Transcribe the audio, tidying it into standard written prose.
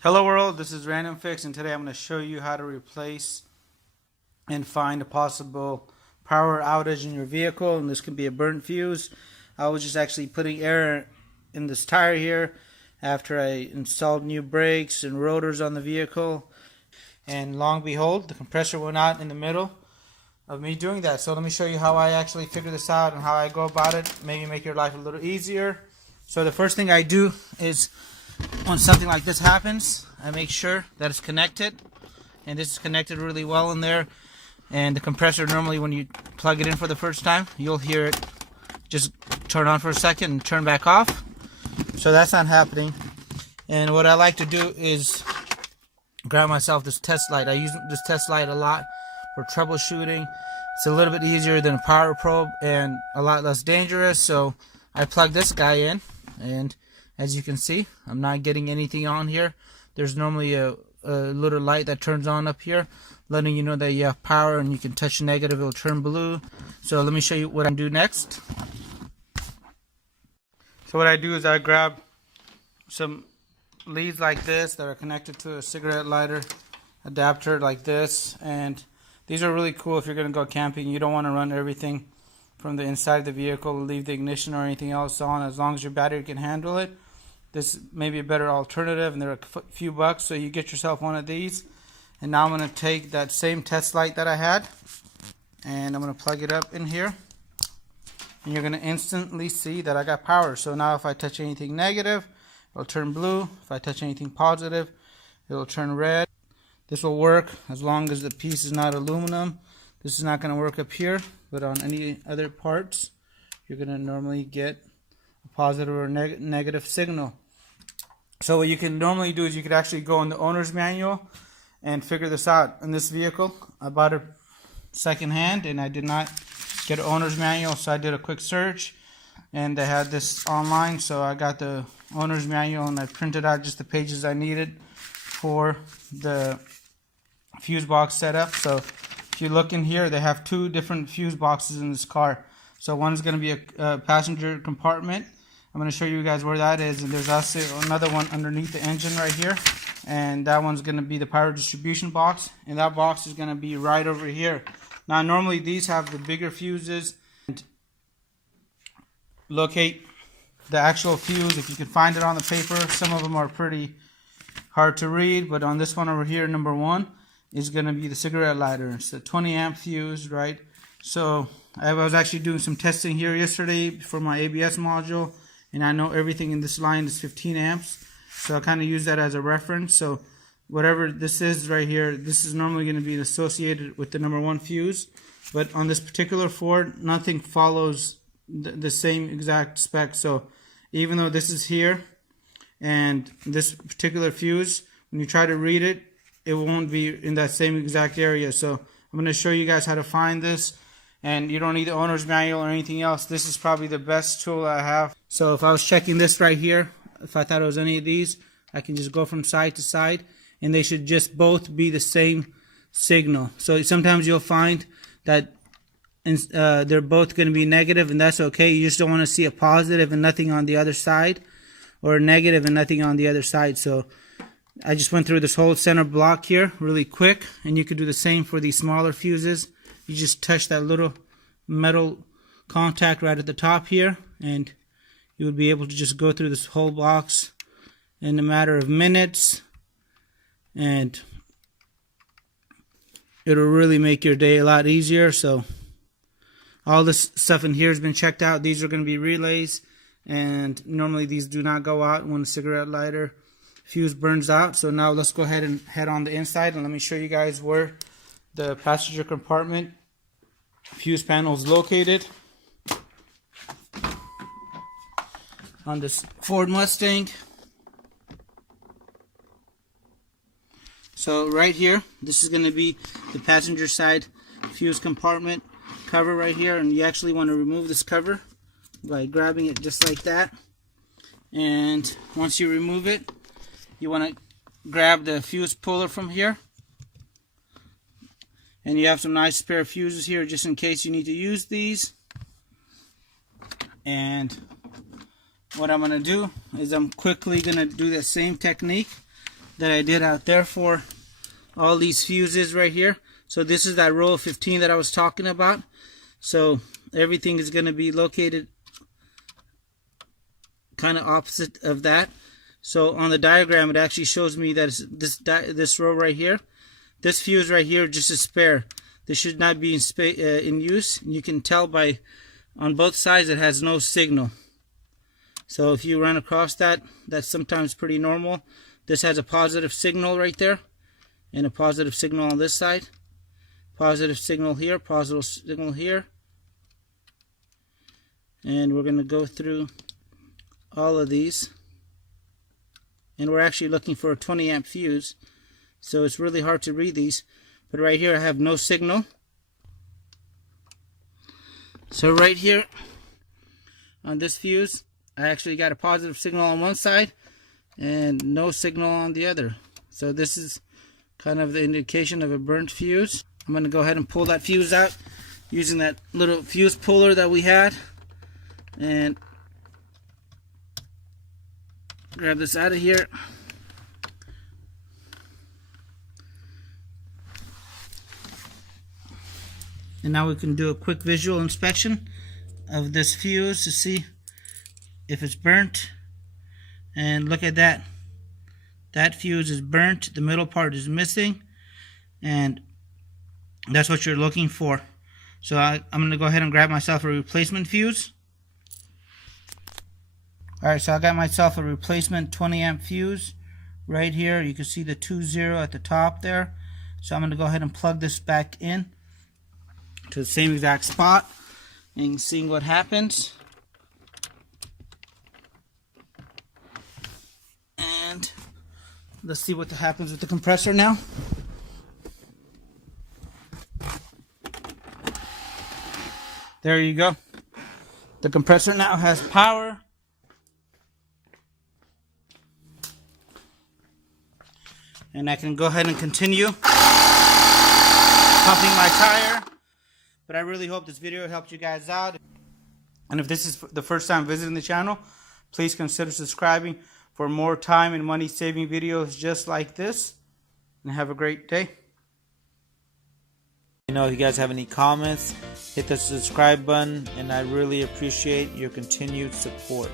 Hello world, this is Random Fix, and today I'm going to show you how to replace and find a possible power outage in your vehicle. And this could be a burnt fuse. I was just actually putting air in this tire here after I installed new brakes and rotors on the vehicle, and long behold, the compressor went out in the middle of me doing that. So let me show you how I actually figure this out and how I go about it, maybe make your life a little easier. So the first thing I do is, when something like this happens, I make sure that it's connected, and this is connected really well in there. And the compressor, normally when you plug it in for the first time, you'll hear it just turn on for a second and turn back off. So that's not happening. And what I like to do is grab myself this test light. I use this test light a lot for troubleshooting. It's a little bit easier than a power probe and a lot less dangerous. So I plug this guy in, and as you can see, I'm not getting anything on here. There's normally a little light that turns on up here, letting you know that you have power, and you can touch negative, it'll turn blue. So let me show you what I do next. So what I do is I grab some leads like this that are connected to a cigarette lighter adapter like this, and these are really cool if you're going to go camping. You don't want to run everything from the inside of the vehicle, leave the ignition or anything else on. As long as your battery can handle it, this may be a better alternative, and they're a few bucks, so you get yourself one of these. And now I'm going to take that same test light that I had, and I'm going to plug it up in here, and you're going to instantly see that I got power. So now if I touch anything negative, it'll turn blue. If I touch anything positive, it'll turn red. This will work as long as the piece is not aluminum. This is not going to work up here, but on any other parts, you're going to normally get a positive or negative signal. So what you can normally do is you could actually go in the owner's manual and figure this out. In this vehicle, I bought it secondhand, and I did not get an owner's manual, so I did a quick search, and they had this online. So I got the owner's manual, and I printed out just the pages I needed for the fuse box setup. So if you look in here, they have two different fuse boxes in this car. So one is going to be a passenger compartment. I'm going to show you guys where that is, and there's also another one underneath the engine right here, and that one's going to be the power distribution box, and that box is going to be right over here. Now normally these have the bigger fuses. And locate the actual fuse if you can find it on the paper. Some of them are pretty hard to read, but on this one over here, number 1 is going to be the cigarette lighter. It's a 20 amp fuse, right? So I was actually doing some testing here yesterday for my ABS module, and I know everything in this line is 15 amps. So I kind of use that as a reference. So whatever this is right here, this is normally going to be associated with the number 1 fuse. But on this particular Ford, nothing follows the same exact spec. So even though this is here, and this particular fuse, when you try to read it, it won't be in that same exact area. So I'm going to show you guys how to find this, and you don't need the owner's manual or anything else. This is probably the best tool I have. So if I was checking this right here, if I thought it was any of these, I can just go from side to side, and they should just both be the same signal. So sometimes you'll find that they're both going to be negative, and that's okay. You just don't want to see a positive and nothing on the other side, or a negative and nothing on the other side. So I just went through this whole center block here really quick, and you could do the same for these smaller fuses. You just touch that little metal contact right at the top here, and you would be able to just go through this whole box in a matter of minutes, and it'll really make your day a lot easier. So all this stuff in here has been checked out. These are going to be relays, and normally these do not go out when the cigarette lighter fuse burns out. So now let's go ahead and head on the inside, and let me show you guys where the passenger compartment fuse panel is located on this Ford Mustang. So right here, this is going to be the passenger side fuse compartment cover right here, and you actually want to remove this cover by grabbing it just like that. And once you remove it, you want to grab the fuse puller from here, and you have some nice spare fuses here just in case you need to use these. And what I'm going to do is I'm quickly going to do the same technique that I did out there for all these fuses right here. So this is that row of 15 that I was talking about. So everything is going to be located kind of opposite of that. So on the diagram, it actually shows me that it's this row right here. This fuse right here just is spare. This should not be in use. You can tell by on both sides it has no signal. So if you run across that, that's sometimes pretty normal. This has a positive signal right there, and a positive signal on this side. Positive signal here, positive signal here. And we're going to go through all of these. And we're actually looking for a 20 amp fuse. So it's really hard to read these. But right here I have no signal. So right here on this fuse, I actually got a positive signal on one side and no signal on the other. So this is kind of the indication of a burnt fuse. I'm going to go ahead and pull that fuse out using that little fuse puller that we had. And grab this out of here. And now we can do a quick visual inspection of this fuse to see if it's burnt. And look at that. That fuse is burnt. The middle part is missing. And that's what you're looking for. So I'm going to go ahead and grab myself a replacement fuse. Alright, so I got myself a replacement 20 amp fuse right here. You can see the 2-0 at the top there. So I'm going to go ahead and plug this back in to the same exact spot and seeing what happens. And let's see what happens with the compressor now. There you go. The compressor now has power. And I can go ahead and continue pumping my tire. But I really hope this video helped you guys out. And if this is the first time visiting the channel, please consider subscribing for more time and money saving videos just like this. And have a great day. You know, if you guys have any comments, hit the subscribe button, and I really appreciate your continued support.